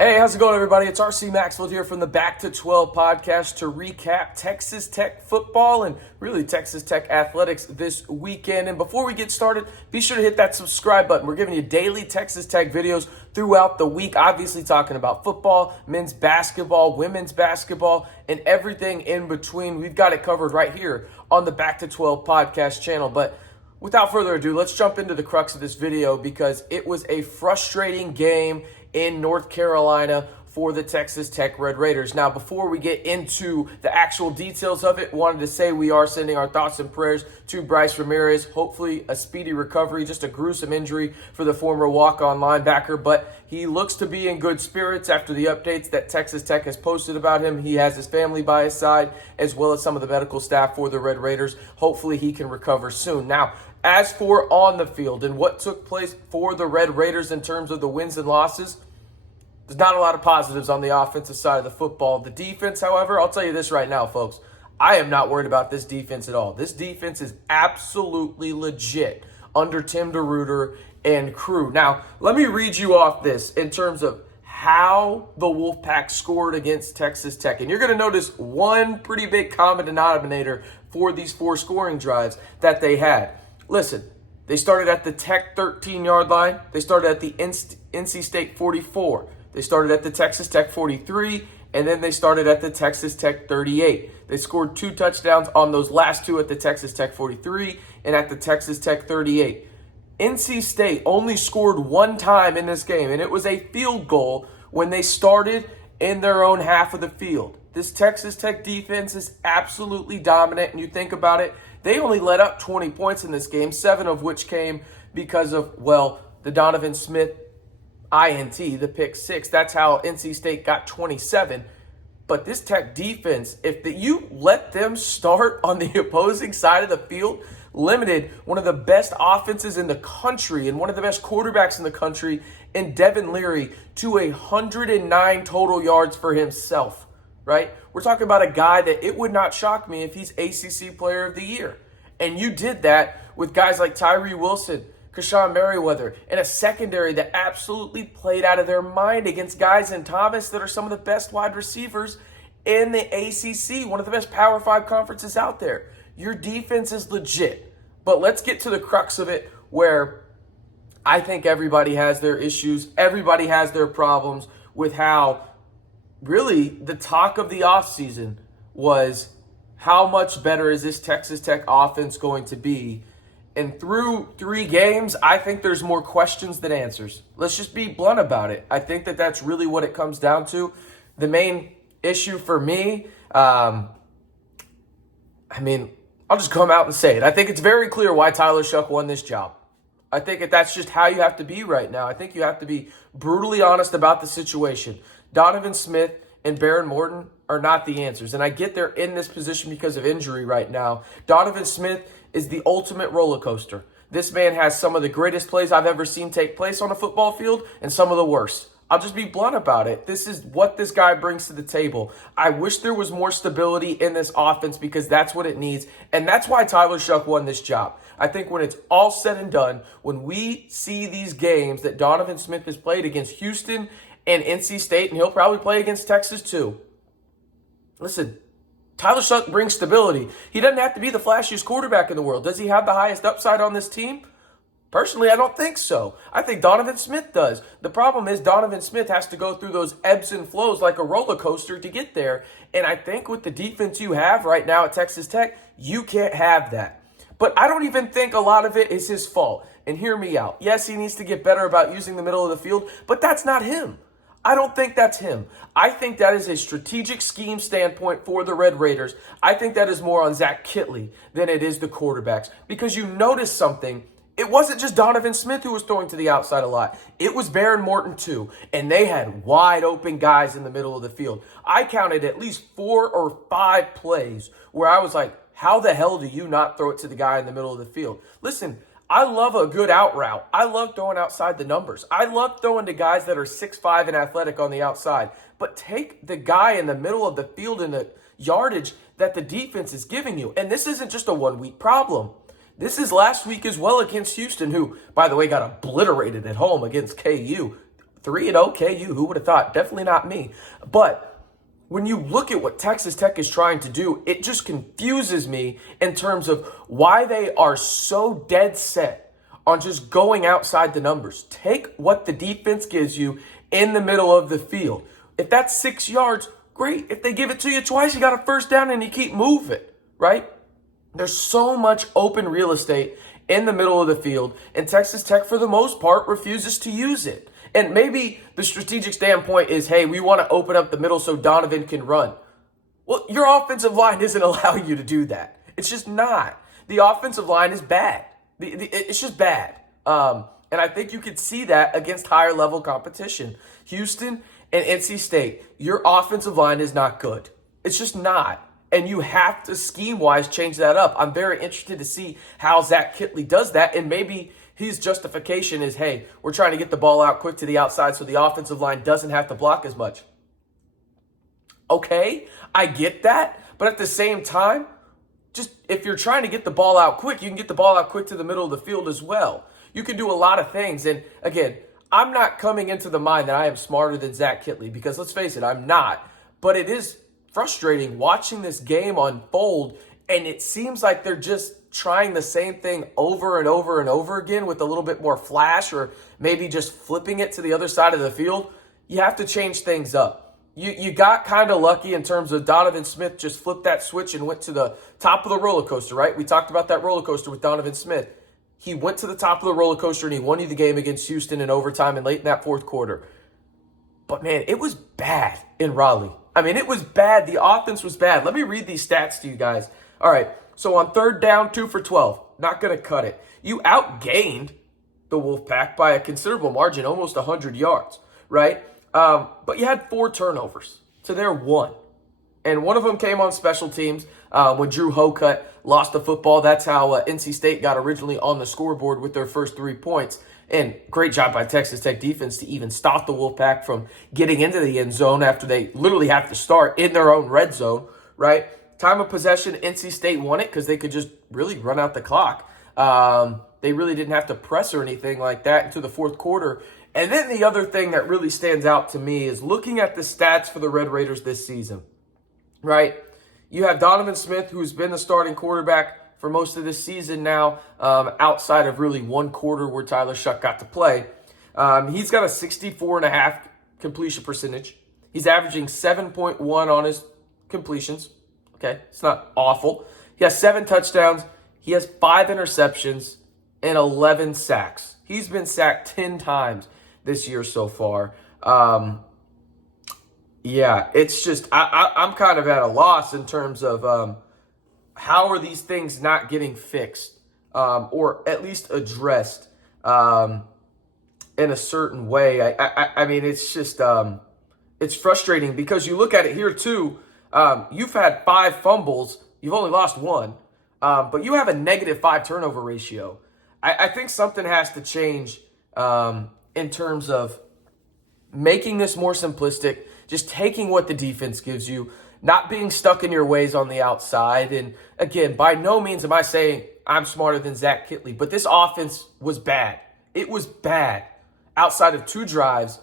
Hey, how's it going, everybody? It's RC Maxfield here from the Back to 12 podcast to recap Texas Tech football and really Texas Tech athletics this weekend. And before we get started, be sure to hit that subscribe button. We're giving you daily Texas Tech videos throughout the week, obviously talking about football, men's basketball, women's basketball, and everything in between. We've got it covered right here on the Back to 12 podcast channel. But without further ado, let's jump into the crux of this video because it was a frustrating game in North Carolina for the Texas Tech Red Raiders. Now, before we get into the actual details of it, wanted to say we are sending our thoughts and prayers to Bryce Ramirez. Hopefully a speedy recovery, just a gruesome injury for the former walk-on linebacker, but he looks to be in good spirits after the updates that Texas Tech has posted about him. He has his family by his side, as well as some of the medical staff for the Red Raiders. Hopefully he can recover soon. Now, as for on the field and what took place for the Red Raiders in terms of the wins and losses, there's not a lot of positives on the offensive side of the football. The defense, however, I'll tell you this right now, folks. I am not worried about this defense at all. This defense is absolutely legit under Tim DeRuyter and crew. Now, let me read you off this in terms of how the Wolfpack scored against Texas Tech. And you're going to notice one pretty big common denominator for these four scoring drives that they had. Listen, they started at the Tech 13-yard line. They started at the NC State 44. They started at the Texas Tech 43, and then they started at the Texas Tech 38. They scored 2 touchdowns on those last 2 at the Texas Tech 43 and at the Texas Tech 38. NC State only scored 1 time in this game, and it was a field goal when they started in their own half of the field. This Texas Tech defense is absolutely dominant, and you think about it, they only let up 20 points in this game, 7 of which came because of, the Donovan Smith INT, the pick 6. That's how NC State got 27. But this Tech defense, if you let them start on the opposing side of the field, limited one of the best offenses in the country and one of the best quarterbacks in the country in Devin Leary to 109 total yards for himself, right? We're talking about a guy that it would not shock me if he's ACC Player of the Year. And you did that with guys like Tyree Wilson, Shough Merriweather, and a secondary that absolutely played out of their mind against guys in Thomas that are some of the best wide receivers in the ACC, one of the best Power 5 conferences out there. Your defense is legit. But let's get to the crux of it where I think everybody has their issues. Everybody has their problems with how really the talk of the offseason was how much better is this Texas Tech offense going to be? And through 3 games, I think there's more questions than answers. Let's just be blunt about it. I think that that's really what it comes down to. The main issue for me, I'll just come out and say it. I think it's very clear why Tyler Shough won this job. I think that that's just how you have to be right now. I think you have to be brutally honest about the situation. Donovan Smith and Baron Morton are not the answers. And I get they're in this position because of injury right now. Donovan Smith is the ultimate roller coaster. This man has some of the greatest plays I've ever seen take place on a football field and some of the worst. I'll just be blunt about it. This is what this guy brings to the table. I wish there was more stability in this offense because that's what it needs. And that's why Tyler Shough won this job. I think when it's all said and done, when we see these games that Donovan Smith has played against Houston and NC State, and he'll probably play against Texas too. Listen, Tyler Shough brings stability. He doesn't have to be the flashiest quarterback in the world. Does he have the highest upside on this team? Personally, I don't think so. I think Donovan Smith does. The problem is Donovan Smith has to go through those ebbs and flows like a roller coaster to get there. And I think with the defense you have right now at Texas Tech, you can't have that. But I don't even think a lot of it is his fault. And hear me out. Yes, he needs to get better about using the middle of the field, but that's not him. I don't think that's him. I think that is a strategic scheme standpoint for the Red Raiders. I think that is more on Zach Kittley than it is the quarterbacks. Because you notice something, it wasn't just Donovan Smith who was throwing to the outside a lot. It was Baron Morton too. And they had wide open guys in the middle of the field. I counted at least 4 or 5 plays where I was like, how the hell do you not throw it to the guy in the middle of the field? Listen, I love a good out route. I love throwing outside the numbers. I love throwing to guys that are 6'5" and athletic on the outside. But take the guy in the middle of the field in the yardage that the defense is giving you. And this isn't just a 1-week problem. This is last week as well against Houston, who, by the way, got obliterated at home against KU. 3-0 KU, who would have thought? Definitely not me. But when you look at what Texas Tech is trying to do, it just confuses me in terms of why they are so dead set on just going outside the numbers. Take what the defense gives you in the middle of the field. If that's 6 yards, great. If they give it to you twice, you got a first down and you keep moving, right? There's so much open real estate in the middle of the field, and Texas Tech, for the most part, refuses to use it. And maybe the strategic standpoint is, hey, we want to open up the middle so Donovan can run. Well, your offensive line isn't allowing you to do that. It's just not. The offensive line is bad. It's just bad. And I think you could see that against higher level competition. Houston and NC State, your offensive line is not good. It's just not. And you have to, scheme-wise, change that up. I'm very interested to see how Zach Kittley does that. And maybe his justification is, hey, we're trying to get the ball out quick to the outside so the offensive line doesn't have to block as much. Okay, I get that. But at the same time, just if you're trying to get the ball out quick, you can get the ball out quick to the middle of the field as well. You can do a lot of things. And again, I'm not coming into the mind that I am smarter than Zach Kittley, because let's face it, I'm not. But it is frustrating watching this game unfold, and it seems like they're just trying the same thing over and over and over again with a little bit more flash, or maybe just flipping it to the other side of the field. You have to change things up. You got kind of lucky in terms of Donovan Smith just flipped that switch and went to the top of the roller coaster, right? We talked about that roller coaster with Donovan Smith. He went to the top of the roller coaster and he won you the game against Houston in overtime and late in that fourth quarter. But man, it was bad in Raleigh. I mean, it was bad. The offense was bad. Let me read these stats to you guys. All right, so on third down, 2 for 12. Not going to cut it. You outgained the Wolfpack by a considerable margin, almost 100 yards, right? But you had 4 turnovers to their 1. And one of them came on special teams when Drew Hocutt lost the football. That's how NC State got originally on the scoreboard with their first 3 points. And great job by Texas Tech defense to even stop the Wolfpack from getting into the end zone after they literally have to start in their own red zone, right? Time of possession, NC State won it because they could just really run out the clock. They really didn't have to press or anything like that into the fourth quarter. And then the other thing that really stands out to me is looking at the stats for the Red Raiders this season, right? You have Donovan Smith, who's been the starting quarterback for most of this season now, outside of really one quarter where Tyler Shough got to play. He's got a 64.5 completion percentage. He's averaging 7.1 on his completions. Okay, it's not awful. He has 7 touchdowns. He has 5 interceptions and 11 sacks. He's been sacked 10 times this year so far. Yeah, it's just I'm kind of at a loss in terms of how are these things not getting fixed or at least addressed in a certain way. I mean, it's just it's frustrating because you look at it here too. You've had 5 fumbles. You've only lost 1, but you have a -5 turnover ratio. I think something has to change in terms of making this more simplistic, just taking what the defense gives you, not being stuck in your ways on the outside. And again, by no means am I saying I'm smarter than Zach Kittley, but this offense was bad. It was bad outside of 2 drives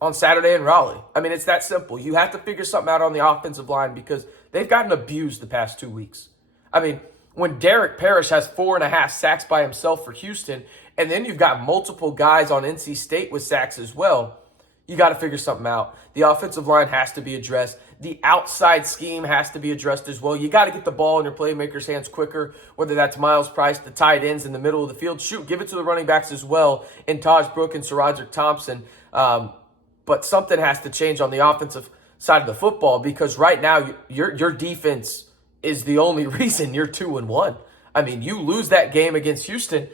on Saturday in Raleigh. I mean, it's that simple. You have to figure something out on the offensive line because they've gotten abused the past 2 weeks. I mean, when Derek Parrish has 4.5 sacks by himself for Houston, and then you've got multiple guys on NC State with sacks as well, you got to figure something out. The offensive line has to be addressed. The outside scheme has to be addressed as well. You got to get the ball in your playmakers' hands quicker, whether that's Miles Price, the tight ends in the middle of the field. Shoot, give it to the running backs as well, and Taj Brook and SaRodrick Thompson. But something has to change on the offensive side of the football because right now your defense is the only reason you're 2-1. I mean, you lose that game against Houston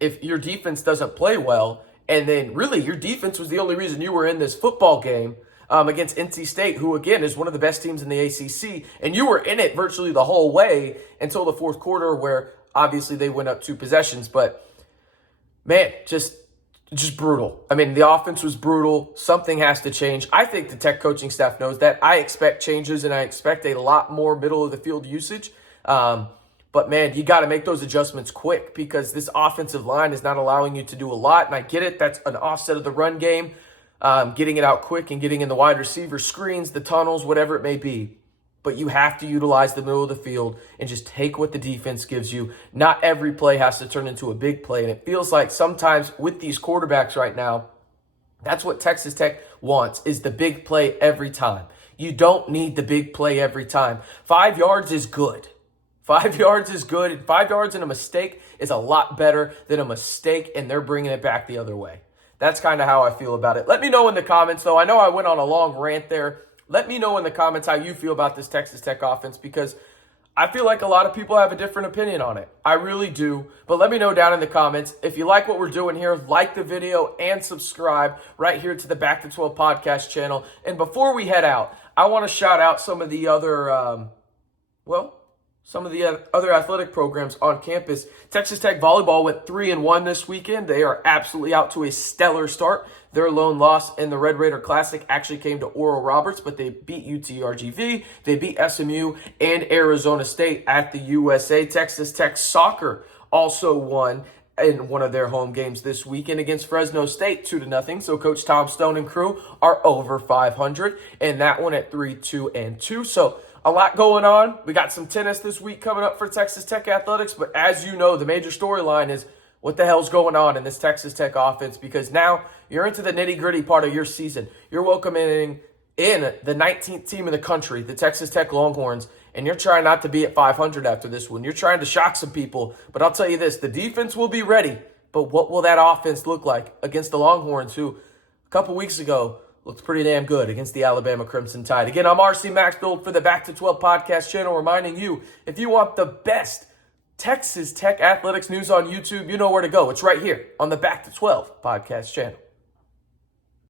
if your defense doesn't play well. And then really your defense was the only reason you were in this football game against NC State, who again is one of the best teams in the ACC. And you were in it virtually the whole way until the fourth quarter where obviously they went up 2 possessions. But man, just brutal. I mean, the offense was brutal. Something has to change. I think the Tech coaching staff knows that. I expect changes and I expect a lot more middle of the field usage. But, man, you got to make those adjustments quick because this offensive line is not allowing you to do a lot. And I get it. That's an offset of the run game, getting it out quick and getting in the wide receiver screens, the tunnels, whatever it may be. But you have to utilize the middle of the field and just take what the defense gives you. Not every play has to turn into a big play. And it feels like sometimes with these quarterbacks right now, that's what Texas Tech wants, is the big play every time. You don't need the big play every time. 5 yards is good. 5 yards is good. And 5 yards and a mistake is a lot better than a mistake and they're bringing it back the other way. That's kind of how I feel about it. Let me know in the comments, though. I know I went on a long rant there. Let me know in the comments how you feel about this Texas Tech offense because I feel like a lot of people have a different opinion on it. I really do. But let me know down in the comments. If you like what we're doing here, like the video and subscribe right here to the Back to 12 podcast channel. And before we head out, I want to shout out some of the other, other athletic programs on campus. Texas Tech volleyball went 3-1 this weekend. They are absolutely out to a stellar start. Their lone loss in the Red Raider Classic actually came to Oral Roberts, but they beat UTRGV, they beat SMU and Arizona State at the USA. Texas Tech soccer also won in one of their home games this weekend against Fresno State, 2-0. So Coach Tom Stone and crew are over 500, and that one at 3-2-2. So a lot going on. We got some tennis this week coming up for Texas Tech athletics, but as you know, the major storyline is what the hell's going on in this Texas Tech offense, because now you're into the nitty-gritty part of your season. You're welcoming in the 19th team in the country, the Texas Tech Longhorns, and you're trying not to be at 500 after this one. You're trying to shock some people, but I'll tell you this, the defense will be ready, but what will that offense look like against the Longhorns, who a couple weeks ago looked pretty damn good against the Alabama Crimson Tide? Again, I'm RC Maxfield for the Back to 12 podcast channel, reminding you, if you want the best Texas Tech athletics news on YouTube, you know where to go. It's right here on the Back to 12 podcast channel.